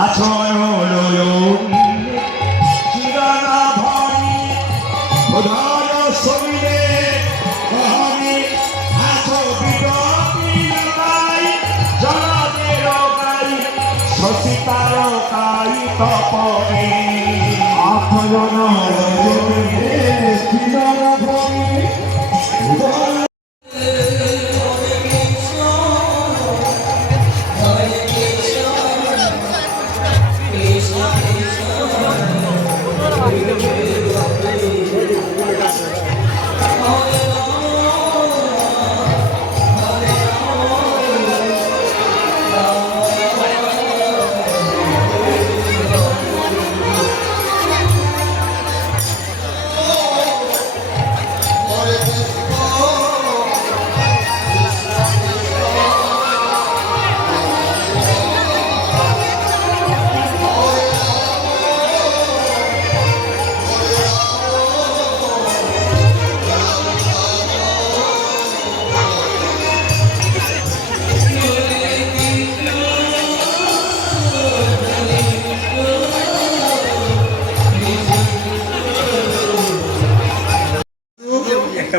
আচরণ চিরানা ভারি প্রধান শরীরে মহানি এত বিরতি লগাই জলাতে রগাই শশিতারকাই তপনে আচরণ চিরানা ভারি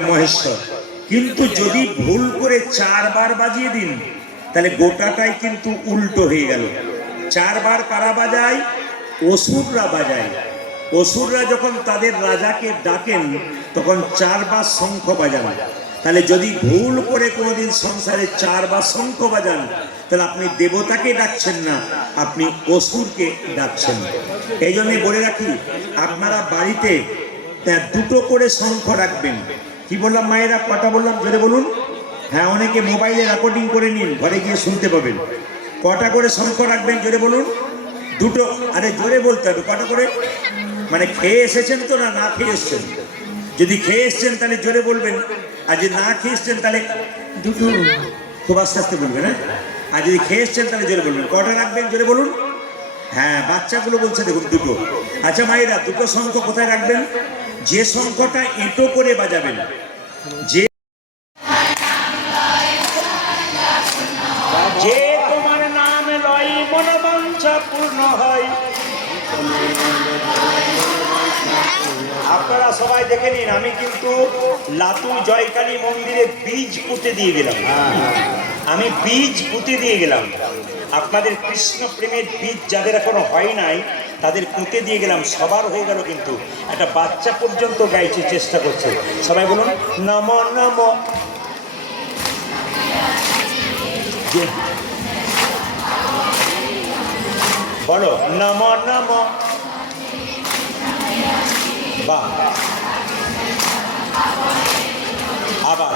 মহেশ্বর, কিন্তু যদি ভুল করে 4 বার বাজিয়ে দিন তাহলে গোটাটাই কিন্তু উল্টো হয়ে গেল। 4 বার কারা বাজায়? অসুররা বাজায়। অসুররা যখন তাদের রাজাকে ডাকেন তখন 4 বার শঙ্খ বাজান। তাহলে যদি ভুল করে কোনোদিন সংসারে 4 বার শঙ্খ বাজান তাহলে আপনি দেবতাকে ডাকছেন না, আপনি অসুরকে ডাকছেন। এই জন্য বলে রাখি, আপনারা বাড়িতে 2টো করে শঙ্খ রাখবেন। কি বললাম মায়েরা? কটা বললাম জোরে বলুন। হ্যাঁ, অনেকে মোবাইলে রেকর্ডিং করে নিন, ঘরে গিয়ে শুনতে পাবেন। কটা করে শঙ্খ রাখবেন জোরে বলুন? 2টো। আরে জোরে বলতে হবে। কটা করে? মানে খেয়ে এসেছেন তো, না না খেয়ে এসছেন? যদি খেয়ে এসছেন তাহলে জোরে বলবেন, আর যদি না খেয়ে এসছেন তাহলে 2টো খুব আস্তে আস্তে বলবেন। হ্যাঁ, আর যদি খেয়ে এসছেন তাহলে জোরে বলবেন। কটা রাখবেন জোরে বলুন? হ্যাঁ, বাচ্চাগুলো বলছে দেখুন 2টো। আচ্ছা মায়েরা, 2টো শঙ্খ কোথায় রাখবেন? যে শঙ্খটা এঁটো করে বাজাবেন, যে তোমার নাম লয় মনোবাঞ্ছা পূর্ণ হয়। আপনারা সবাই দেখে নিন, আমি কিন্তু লাতু জয়কালী মন্দিরে বীজ পুঁতে দিয়ে গেলাম। আমি বীজ পুঁতে দিয়ে গেলাম। আপনাদের কৃষ্ণ প্রেমের বীজ যাদের এখনো হয় নাই তাদের পুঁতে দিয়ে গেলাম। সবার হয়ে গেল, কিন্তু একটা বাচ্চা পর্যন্ত গাইছে, চেষ্টা করছে। সবাই বলুন নম নম। বলো নম নম। বাহ। আবার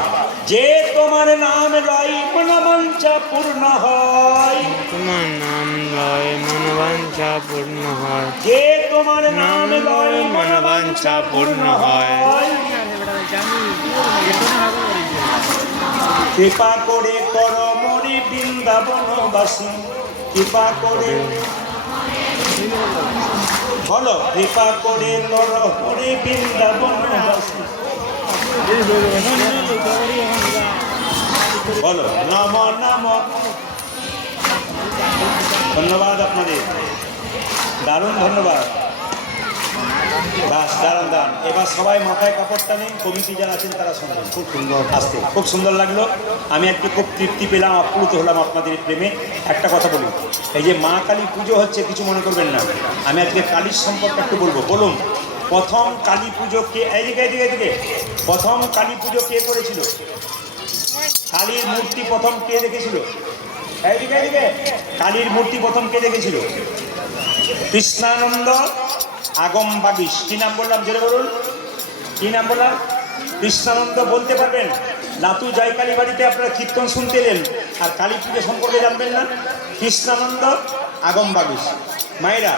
যে তোমার নাম লয় মনোবাঞ্ছা পূর্ণ হয়। তোমার নাম লয় মনোবাঞ্ছা পূর্ণ হয়। যে তোমার নাম লয় মনোবাঞ্ছা পূর্ণ হয়। কৃপা করে কর মরি বৃন্দাবনবাসী। কৃপা করে বলো, কৃপা করে কর মরি বৃন্দাবনবাসী। বলো নম নম। ধন্যবাদ আপনাদের, দারুণ ধন্যবাদ। বাস, দাঁড়ান দাঁড়ান। এবার সবাই মাথায় কাপড়টা নিন, কমিটি যারা আছেন তারা শুনবেন। খুব সুন্দর আসতে, খুব সুন্দর লাগলো। আমি আজকে খুব তৃপ্তি পেলাম, আপ্লুত হলাম আপনাদের প্রেমে। একটা কথা বলুন, এই যে মা কালী পুজো হচ্ছে, কিছু মনে করবেন না। আমি আজকে কালীর সম্পর্কে একটু বলবো। বলুন, প্রথম কালী পুজো কে? এইদিকে প্রথম কালী পুজো কে করেছিল? কালীর মূর্তি প্রথম কে দেখেছিল? এইদিকে কালীর মূর্তি প্রথম কে দেখেছিল? কৃষ্ণানন্দ আগম বাগিস। কি নাম বললাম জোরে বলুন? কি নাম বললাম? কৃষ্ণানন্দ। বলতে পারবেন? লাতু জয়কালী বাড়িতে আপনারা কীর্তন শুনতে এলেন আর কালী পুজো সম্পর্কে জানবেন না? কৃষ্ণানন্দ আগম বাগিস। মায়েরা,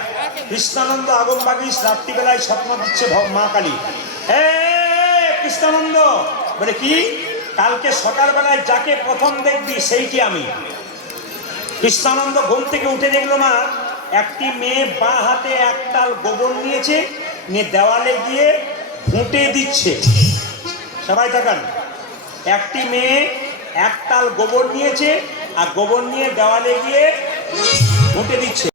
কৃষ্ণানন্দ আগম বাগিস রাত্রিবেলায় স্বপ্ন দিচ্ছে মা কালী। কৃষ্ণানন্দ বলে, কি? কালকে সকালবেলায় যাকে প্রথম দেখবি সেইটি আমি। কৃষ্ণানন্দ ঘুম থেকে উঠে দেখলো মা একটি মেয়ে বাঁ হাতে একটাল গোবর নিয়েছে, নিয়ে দেওয়ালে গিয়ে ঘুঁটে দিচ্ছে। সবাই তাকান। একটি মেয়ে একটাল গোবর নিয়েছে আর গোবর নিয়ে দেওয়ালে গিয়ে ঘুঁটে দিচ্ছে।